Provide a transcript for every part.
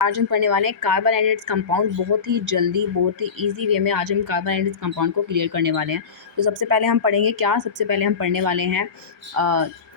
आज हम पढ़ने वाले हैं कार्बन एंड इट्स कंपाउंड। बहुत ही जल्दी, बहुत ही इजी वे में आज हम कार्बन एंड इट्स कंपाउंड को क्लियर करने वाले हैं। तो सबसे पहले हम पढ़ेंगे क्या, सबसे पहले हम पढ़ने वाले हैं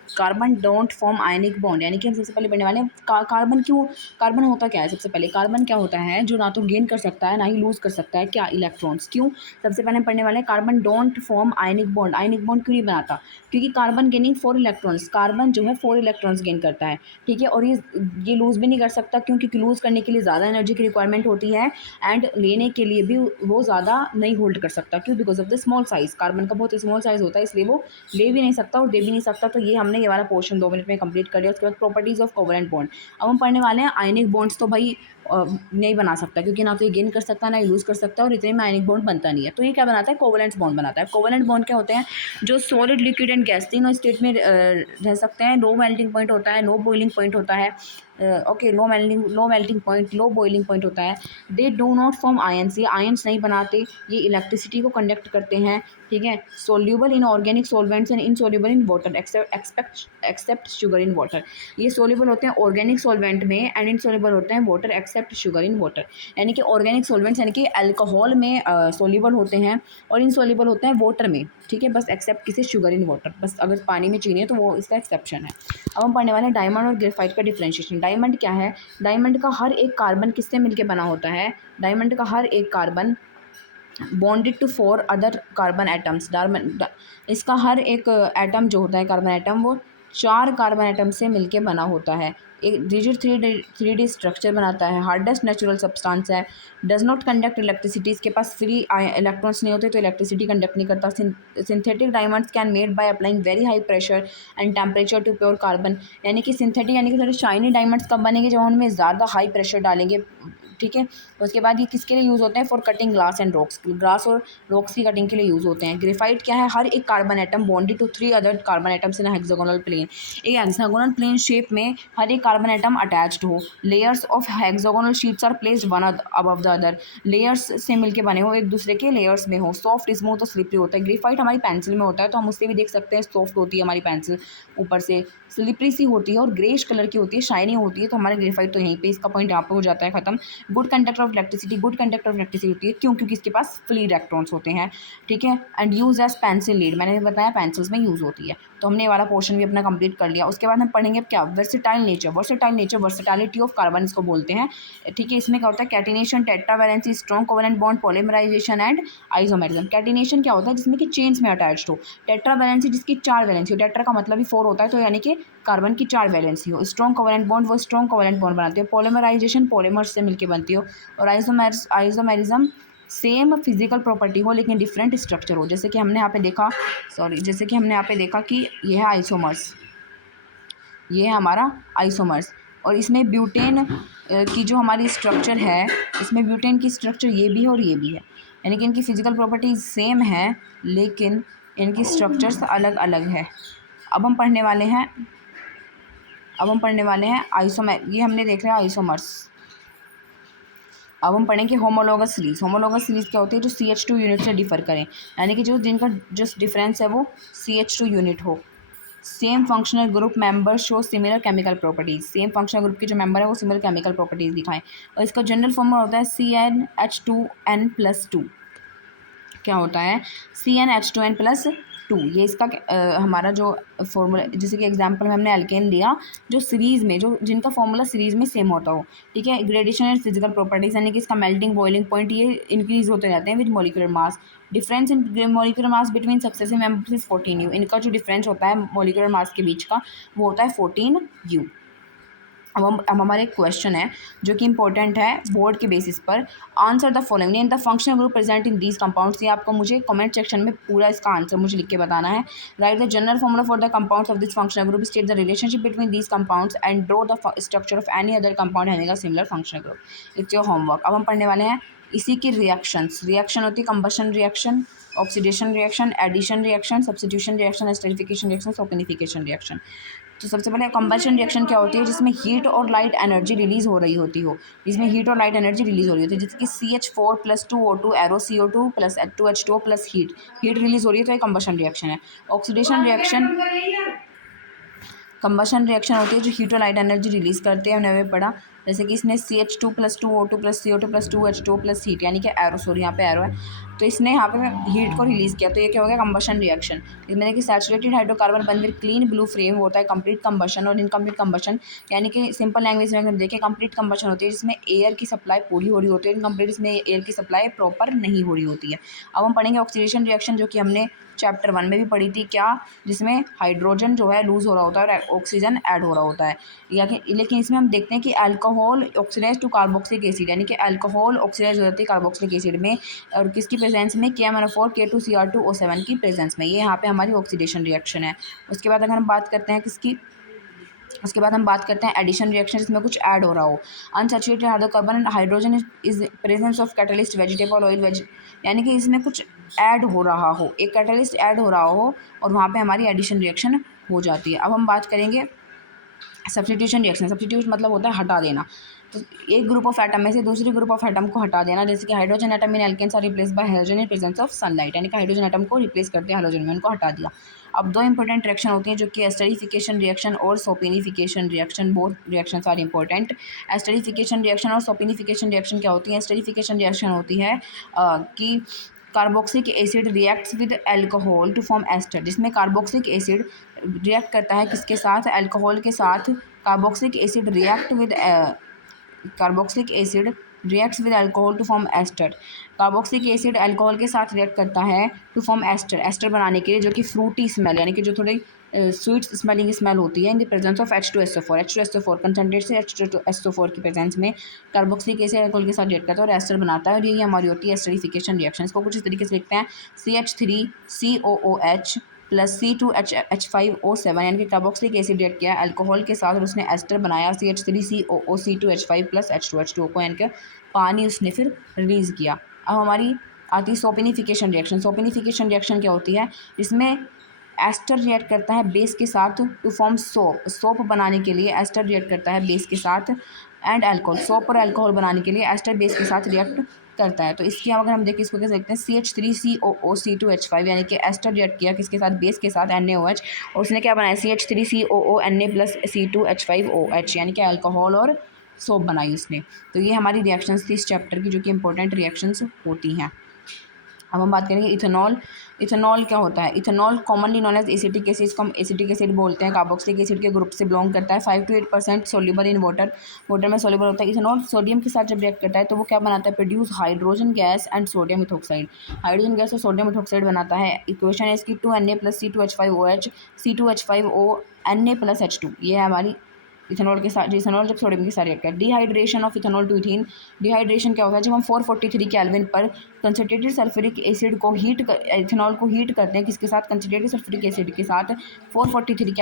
carbon don't form ionic bond, यानी कि हम सबसे पहले पढ़ने वाले हैं कार्बन क्यों, कार्बन होता क्या है। सबसे पहले कार्बन क्या होता है, जो ना तो गेन कर सकता है ना ही लूज कर सकता है क्या, इलेक्ट्रॉन्स। क्यों, सबसे पहले हम पढ़ने वाले हैं carbon don't form ionic bond. Ionic bond क्यों नहीं बनाता, क्योंकि कार्बन गेनिंग 4 इलेक्ट्रॉन्स, कार्बन जो है 4 इलेक्ट्रॉन्स गेन करता है, ठीक है। और ये लूज़ भी नहीं कर सकता, क्योंकि लूज़ करने के लिए ज़्यादा एनर्जी की रिक्वायरमेंट होती है, एंड लेने के लिए भी वो ज़्यादा नहीं होल्ड कर सकता। क्यों, because of the small size, carbon का बहुत स्मॉल साइज़ होता है, इसलिए वो ले भी नहीं सकता और दे भी नहीं सकता। तो ये हमने ये वाला पोर्शन 2 मिनट में कंप्लीट कर लिया। उसके बाद प्रॉपर्टीज़ ऑफ कोवेलेंट बॉन्ड। अब हम पढ़ने वाले हैं आयनिक बॉन्ड्स। तो भाई नहीं बना सकता, क्योंकि ना तो ये गेन कर सकता है ना ही लूज़ कर सकता है, और इतने में आयनिक बॉन्ड बनता नहीं है। तो ये क्या बनाता है, कोवेलेंट बॉन्ड बनाता है। कोवेलेंट बॉन्ड क्या होते हैं, जो सॉलिड, लिक्विड एंड गैस तीनों स्टेट में रह सकते हैं। लो मेल्टिंग पॉइंट होता है, नो बॉइलिंग पॉइंट होता है, okay, low melting point, low boiling point होता है। They do not form ions, ये आयंस नहीं बनाते, ये इलेक्ट्रिसिटी को कंडक्ट करते हैं, ठीक है। Soluble in organic solvents and insoluble in water except sugar in water. ये सोल्यूबल होते हैं ऑर्गेनिक सॉल्वेंट में एंड इनसोल्यूबल होते हैं water except sugar in water. यानी कि ऑर्गेनिक सॉल्वेंट्स यानी कि अल्कोहल में सोल्यूबल होते हैं और इनसोल्यूबल होते हैं वाटर में, ठीक है, बस एक्सेप्ट किसी शुगर इन वाटर, बस अगर पानी में चीनी है तो वो इसका एक्सेप्शन है। अब हम पढ़ने वाले हैं डायमंड और ग्रेफाइट का डिफरेंशिएशन। डायमंड क्या है, डायमंड का हर एक कार्बन किससे मिलके बना होता है, डायमंड का हर एक carbon bonded to 4 other carbon atoms. इसका हर एक एटम जो होता है, कार्बन एटम, वो 4 कार्बन एटम से मिलके बना होता है। एक रिजिड 3D स्ट्रक्चर बनाता है, हार्डेस्ट नेचुरल सब्सटेंस है, डज नॉट कंडक्ट इलेक्ट्रिसिटी, इसके पास फ्री इलेक्ट्रॉन्स नहीं होते तो इलेक्ट्रिसिटी कंडक्ट नहीं करता। Synthetic diamonds can made by applying very high pressure and temperature to pure carbon. यानी कि सिंथेटिक यानी कि थोड़े शाइनी डायमंड्स कब बनेंगे, जब उनमें ज़्यादा हाई प्रेशर डालेंगे, ठीक है। उसके बाद ये किसके लिए यूज़ होते हैं, for cutting glass and rocks, glass और रॉक्स की कटिंग के लिए यूज़ होते हैं। ग्रेफाइट क्या है, हर एक carbon atom bonded to 3 other carbon atoms in hexagonal plane. एक हेक्सागोनल प्लेन शेप में हर एक कार्बन एटम अटैच्ड हो। Layers of hexagonal sheets are placed one above the other, layers से मिलके बने हो, एक दूसरे के लेयर्स में हो। सॉफ्ट, स्मूथ और स्लिपरी होता है। ग्रेफाइट हमारी पेंसिल में होता है, तो हम उससे भी देख सकते हैं, सॉफ्ट होती है हमारी पेंसिल, ऊपर से स्लिपरी सी होती है और ग्रेश कलर की होती है, शाइनी होती है। तो हमारे ग्रेफाइट तो यहीं पे, इसका पॉइंट यहाँ पे हो जाता है खत्म। Good conductor of electricity, good conductor of electricity होती है, क्यों, क्योंकि इसके पास फ्री इलेक्ट्रॉन्स होते हैं, ठीक है। And use as pencil lead, मैंने बताया पेंसिल्स में यूज़ होती है। तो हमने ये वाला पोर्शन भी अपना कंप्लीट कर लिया। उसके बाद हम पढ़ेंगे क्या, versatile nature. Versatility of carbon इसको बोलते हैं, ठीक है। इसमें क्या होता है, catenation, tetravalency, strong covalent bond, polymerisation and isomerism. Catenation क्या होता है, जिसमें कि चेन्स में अटैच्ड हो। टेट्रावैलेंसी, जिसकी 4 वैलेंसी हो, टेट्रा का मतलब ही 4 होता है, तो यानी कि कार्बन की 4 वैलेंसी हो। स्ट्रॉन्ग कोवेलेंट बॉन्ड, वो स्ट्रॉन्ग कोवेलेंट बॉन्ड बनाती है। पॉलीमराइजेशन, पॉलीमर्स से मिलकर बनती हो। और आइसोमेरिज्म, सेम फिजिकल प्रॉपर्टी हो लेकिन डिफरेंट स्ट्रक्चर हो। जैसे कि हमने यहाँ पे देखा, जैसे कि हमने यहाँ पे देखा कि ये है आइसोमर्स, ये है हमारा आइसोमर्स, और इसमें ब्यूटेन की जो हमारी स्ट्रक्चर है, इसमें ब्यूटेन की स्ट्रक्चर ये भी है और ये भी है, यानी कि इनकी फिजिकल प्रॉपर्टीज सेम है लेकिन इनकी स्ट्रक्चर्स अलग अलग है। अब हम पढ़ने वाले हैं आइसोमर, ये हमने देख रहा है आइसोमर्स। अब हम पढ़ेंगे होमोलोगस सीरीज। होमोलोगस सीरीज क्या होती है, जो CH2 यूनिट से डिफर करें, यानी कि जो जिनका जो डिफरेंस है वो CH2 यूनिट हो। Same functional group member show similar chemical properties, same functional group के जो मेंबर है वो सिमिलर केमिकल प्रॉपर्टीज दिखाएं। और इसका जनरल फॉर्मूला होता है CnH2n+2। क्या होता है, CnH2n+2। ये इसका हमारा जो फॉर्मूला, जैसे कि एग्जांपल में हमने एल्केन लिया, जो सीरीज़ में, जो जिनका फॉर्मूला सीरीज़ में सेम होता हो, ठीक है। ग्रेडेशन एंड फिजिकल प्रॉपर्टीज, यानी कि इसका मेल्टिंग बॉइलिंग पॉइंट ये इंक्रीज होते रहते हैं with molecular mass. Difference in molecular mass between successive members is 14U। इनका जो डिफरेंस होता है मॉलिक्यूलर मास के बीच का, वो होता है 14U। अब हमारे एक क्वेश्चन है जो कि इंपॉर्टेंट है बोर्ड के बेसिस पर। Answer the following, in the functional group present in these compounds. ये आपको मुझे कमेंट सेक्शन में पूरा इसका आंसर मुझे लिख के बताना है। Right the general formula for the compounds of this functional group, state the relationship between these compounds and draw the structure of any other compound having a similar functional group. It's your homework. अब हम पढ़ने वाले हैं इसी की reactions. Reaction होती है combustion reaction, oxidation reaction, addition reaction, substitution reaction, esterification reaction, saponification reaction. तो सबसे पहले कंबशन रिएक्शन क्या होती है, जिसमें हीट और लाइट एनर्जी रिलीज हो रही होती हो, जिसमें हीट और लाइट एनर्जी रिलीज हो रही होती है, जिसकी CH4+2O2 arrow CO2 plus 2H2O plus heat release हो रही है, तो ये कंबशन रिएक्शन है। ऑक्सीडेशन रिएक्शन, कंबशन रिएक्शन होती है जो हीट और लाइट एनर्जी रिलीज करते हैं, हमने पढ़ा। जैसे कि इसने CH2+2O2+CO2+2H2O+हीट यानी कि एरो, सॉरी यहाँ पे एरो है, तो इसने यहाँ पे हीट को रिलीज़ किया, तो ये क्या हो गया, कंबशन रिएक्शन। इसमें कि सैचुरेटेड हाइड्रोकार्बन बन विद क्लीन ब्लू फ्लेम होता है कंप्लीट कंबशन, और इनकम्प्लीट कंबशन यानी कि सिंपल लैंग्वेज में अगर देखें कंप्लीट कंबशन होती है जिसमें एयर की सप्लाई पूरी हो रही होती है, इनकम्प्लीट इसमें एयर की सप्लाई प्रॉपर नहीं हो रही होती है। अब हम पढ़ेंगे ऑक्सीडेशन रिएक्शन, जो कि हमने चैप्टर 1 में भी पढ़ी थी, क्या, जिसमें हाइड्रोजन जो है लूज़ हो रहा होता है और ऑक्सीजन ऐड हो रहा होता है, या कि लेकिन इसमें हम देखते हैं कि alcohol oxidise to carboxylic acid, यानी कि अल्कोहल ऑक्सीडाइज हो जाती है कार्बोक्सिलिक एसिड में, और किसकी प्रेजेंस में, KMnO4 K2Cr2O7 की प्रेजेंस में। ये यहाँ पे हमारी ऑक्सीडेशन रिएक्शन है। उसके बाद अगर हम बात करते हैं किसकी, उसके बाद हम बात करते हैं एडिशन रिएक्शन, जिसमें कुछ ऐड हो रहा हो। Unsaturated hydrocarbon and hydrogen is presence of catalyst vegetable oil यानी कि इसमें कुछ ऐड हो रहा हो, एक कैटलिस्ट ऐड हो रहा हो, और वहाँ पे हमारी एडिशन रिएक्शन हो जाती है। अब हम बात करेंगे सब्स्टिट्यूशन रिएक्शन। सब्स्टिट्यूट मतलब होता है हटा देना, तो एक ग्रुप ऑफ एटम में से दूसरे ग्रुप ऑफ एटम को हटा देना, जैसे कि hydrogen atom in alkanes are replace by hydrogen in presence of sunlight, यानी कि हाइड्रोजन एटम को रिप्लेस करते हैं हाइड्रोजन में, उनको हटा दिया। अब दो इंपॉर्टेंट रिएक्शन होती हैं जो कि एस्टरिफिकेशन रिएक्शन और saponification reaction, both reactions are important. Esterification reaction और सोपिनिफिकेशन रिएक्शन क्या होती है? एस्टरिफिकेशन रिएक्शन होती है कि carboxylic acid reacts with alcohol to form ester, जिसमें कार्बोक्सिलिक एसिड रिएक्ट करता है किसके साथ, अल्कोहल के साथ। Carboxylic acid react with carboxylic acid reacts with alcohol to form ester. Carboxylic acid alcohol के साथ रिएक्ट करता है टू फॉर्म एस्टर, एस्टर बनाने के लिए, जो कि फ्रूटी स्मेल यानी कि जो थोड़ी स्वीट स्मेलिंग स्मेल होती है in the presence of H2SO4। H2SO4 concentrate से H2SO4 की प्रेजेंस में कार्बोक्सिलिक एसिड अल्कोहल के साथ रिएक्ट करता है और एस्टर बनाता है, और ये हमारी होती है एस्टरिफिकेशन रिएक्शन। इसको कुछ इस तरीके से लिखते हैं, CH3COOH प्लस C2H5O7, यानी कि कार्बोक्सिलिक एसिड रिएक्ट किया अल्कोहल के साथ और उसने एस्टर बनाया CH3COO C2H5 प्लस H2H2O को, यानी कि पानी उसने फिर रिलीज़ किया। अब हमारी आती है सोपिनिफिकेशन रिएक्शन। सोपिनिफिकेशन रिएक्शन क्या होती है? इसमें एस्टर रिएक्ट करता है बेस के साथ टू फॉर्म सोप। सोप बनाने के लिए एस्टर रिएक्ट करता है बेस के साथ, एंड अल्कोहल, सोप और अल्कोहल बनाने के लिए एस्टर बेस के साथ रिएक्ट करता है। तो इसकी अगर हम देखें, इसको कैसे देखते हैं, CH3COO C2H5, यानी कि एस्टर रिएक्ट किया किसके साथ, बेस के साथ NaOH, और उसने क्या बनाया CH3COO Na प्लस C2H5OH, यानी कि अल्कोहल और सोप बनाई उसने। तो ये हमारी रिएक्शंस थी इस चैप्टर की, जो कि इंपॉर्टेंट रिएक्शंस होती हैं। अब हम बात करेंगे इथेनॉल। इथेनॉल क्या होता है? Ethanol commonly known as acetic acid, इसको हम एसिटिक एसिड बोलते हैं, कार्बोक्सिलिक एसिड के ग्रुप से बिलोंग करता है। 5 to 8% soluble in water, water में सोल्यूबल होता है। इथेनॉल सोडियम के साथ जब रिएक्ट करता है तो वो क्या बनाता है? Produce hydrogen gas and sodium methoxide. Hydrogen gas और सोडियम मिथॉक्साइड बनाता है। इक्वेशन है इसकी 2Na plus C2H5OH C2H5O Na plus H2। ये है हमारी इथेनॉल के साथ, इथेनॉल जब सोडियम के साथ रिएक्ट करता है। Dehydration of ethanol to ethene. Dehydration क्या होता है? जब हम 443 केल्विन पर कंसनट्रेटेड सल्फ्यूरिक एसिड को हीट कर, इथेनॉल को हीट करते हैं किसके साथ? कंसनट्रेटेड सल्फ्यूरिक एसिड के साथ 443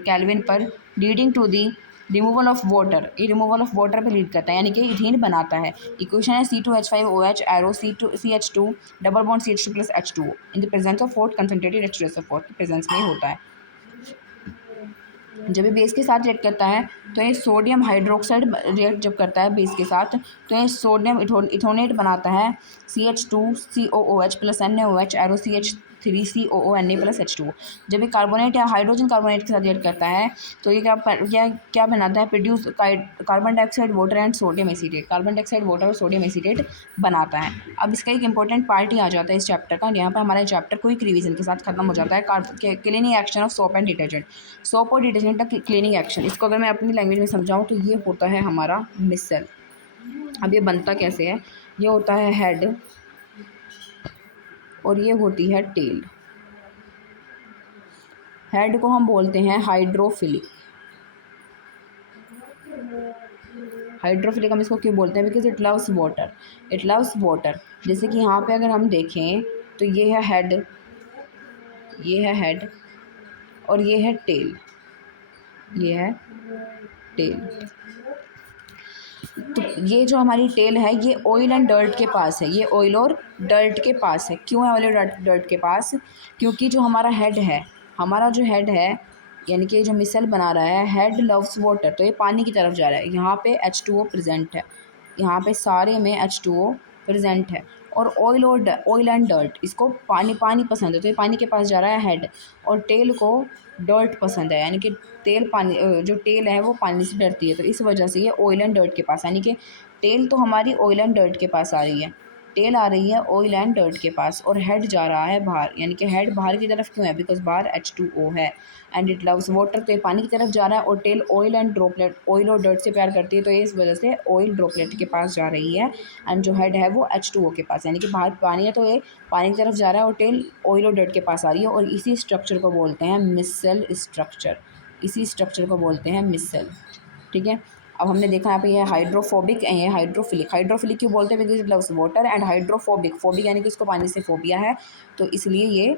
केल्विन पर, leading to the removal of water. ये रिमूवल ऑफ वाटर पे लीड करता है, यानी कि इथीन बनाता है। इक्वेशन है C2H5OH arrow CH2 double bond CH2 plus H2O in the presence of 4 concentrated H2SO4 की प्रेजेंस में होता है। जब ये बेस के साथ रिएक्ट करता है तो ये सोडियम हाइड्रोक्साइड रिएक्ट जब करता है बेस के साथ तो ये सोडियम इथोनेट बनाता है CH2COOH plus NaOH arrow CH3COO Na plus H2O। जब ये कार्बोनेट या हाइड्रोजन कार्बोनेट के साथ रिएक्ट करता है तो ये क्या बनाता है? Produce carbon dioxide water and sodium acetate. Carbon dioxide water और सोडियम एसीटेट बनाता है। अब इसका एक इंपॉर्टेंट पार्ट ही आ जाता है इस चैप्टर का, यहाँ पर हमारा चैप्टर क्विक रिवीजन के साथ खत्म हो जाता है। Cleaning action of soap and detergent. Soap और डिटर्जेंट का क्लीनिंग एक्शन, इसको अगर मैं अपनी लैंग्वेज में समझाऊँ तो ये होता है हमारा मिसल। अब ये बनता कैसे है? ये होता है हेड और ये होती है टेल। हेड को हम बोलते हैं हाइड्रोफिलिक। हाइड्रोफिलिक हम इसको क्यों बोलते हैं? Because it loves water, it loves water. जैसे कि यहाँ पे अगर हम देखें तो ये है हेड, ये है हेड और ये है टेल, ये है टेल। तो ये जो हमारी टेल है ये ऑयल एंड डर्ट के पास है, ये ऑयल और डर्ट के पास है। क्यों है ऑयल और डर्ट के पास? क्योंकि जो हमारा हेड है, हमारा जो हेड है यानी कि जो मिसल बना रहा है, हेड लव्स वाटर, तो ये पानी की तरफ जा रहा है। यहाँ पे H2O प्रेजेंट है, यहाँ पे सारे में H2O प्रेजेंट है। और ऑयल एंड डर्ट, इसको पानी पानी पसंद है तो ये पानी के पास जा रहा है हेड, और टेल को डर्ट पसंद है, यानी कि तेल पानी जो टेल है वो पानी से डरती है, तो इस वजह से ये ऑयल एंड डर्ट के पास, यानी कि टेल तो हमारी ऑयल एंड डर्ट के पास आ रही है, टेल आ रही है ऑयल एंड डर्ट के पास, और हेड जा रहा है बाहर, यानी कि हेड बाहर की तरफ क्यों है, बिकॉज बाहर H2O है, एंड इट लव्स वाटर, तो ये पानी की तरफ जा रहा है, और tail oil and droplet, oil और डर्ट से प्यार करती है, तो ये इस वजह से ऑयल ड्रॉपलेट के पास जा रही है, एंड जो हेड है वो H2O के पास, यानी कि बाहर पानी है तो ये पानी की तरफ जा रहा है, और टेल ऑयल और डर्ट के पास आ रही है, और इसी स्ट्रक्चर को बोलते हैं मिसल स्ट्रक्चर, इसी स्ट्रक्चर को बोलते हैं मिसल। ठीक है, अब हमने देखा यहाँ पे ये हाइड्रोफोबिक है, ये हाइड्रोफिलिक, हाइड्रोफिलिक क्यों बोलते हैं, because it loves water, and hydrophobic, phobic यानी कि इसको पानी से फोबिया है, तो इसलिए ये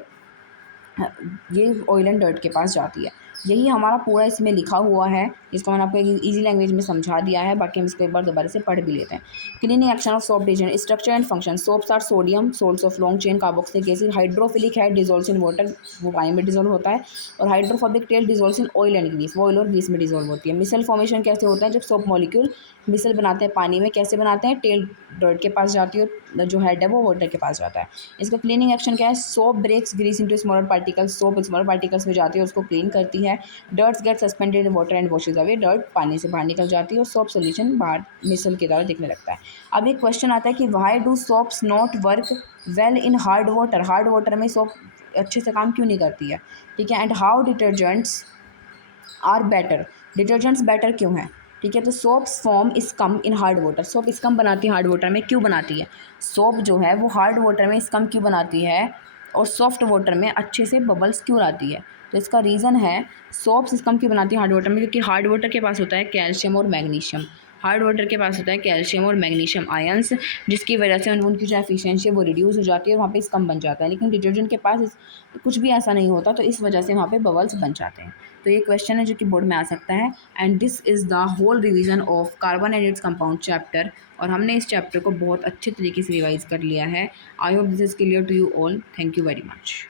ऑयल एंड डर्ट के पास जाती है। यही हमारा पूरा इसमें लिखा हुआ है, इसको मैंने आपको इजी लैंग्वेज में समझा दिया है, बाकी हम इसको एक बार दोबारा से पढ़ भी लेते हैं। Cleaning action of soap division, structure and function, soaps are sodium salts of long chain carboxylic acid, hydrophilic है डिजोल्व्स इन वाटर, वो पानी में डिजोल्व होता है, और hydrophobic tail dissolves in oil and grease, वो ऑयल और ग्रीस में डिजोल्व होती है। मिसल फॉर्मेशन कैसे होता है, जब सोप मॉलिक्यूल मिसल बनाते हैं पानी में, कैसे बनाते हैं, टेल डर्ट के पास जाती है और जो हेड है वो वाटर के पास जाता है। इसका क्लीनिंग एक्शन क्या है, soap breaks grease into smaller particles, soap smaller particles में जाती है, उसको क्लीन करती है, dirts get suspended in water and washes away, dirt पानी से बाहर निकल जाती है, और सोप सोल्यूशन बाहर मिसल की तरह दिखने लगता है। अब एक क्वेश्चन आता है कि why do soaps not work well in hard water, hard water में सोप अच्छे से काम क्यों नहीं करती है। ठीक है, and how detergents are better, detergents better क्यों हैं। ठीक है, तो soaps form scum in hard water, soap scum बनाती है हार्ड वाटर में, क्यों बनाती है, सोप जो है वो हार्ड वाटर में स्कम क्यों बनाती है, और सॉफ्ट वाटर में अच्छे से बबल्स क्यों लाती है। तो इसका रीज़न है, सोप्स स्कम क्यों बनाती है हार्ड वाटर में, क्योंकि हार्ड वाटर के पास होता है कैल्शियम और मैग्नीशियम, हार्ड वाटर के पास होता है कैल्शियम और मैग्नीशियम आयंस, जिसकी वजह से उनकी जो एफिशिएंसी है वो रिड्यूस हो जाती है और वहाँ पे स्कम बन जाता है। लेकिन डिटर्जेंट के पास कुछ भी ऐसा नहीं होता, तो इस वजह से वहाँ पे बबल्स बन जाते हैं। तो ये क्वेश्चन है जो कि बोर्ड में आ सकता है, and this is the whole revision of carbon and its compound chapter, और हमने इस चैप्टर को बहुत अच्छे तरीके से रिवाइज कर लिया है। I hope this is clear to you all. Thank you very much.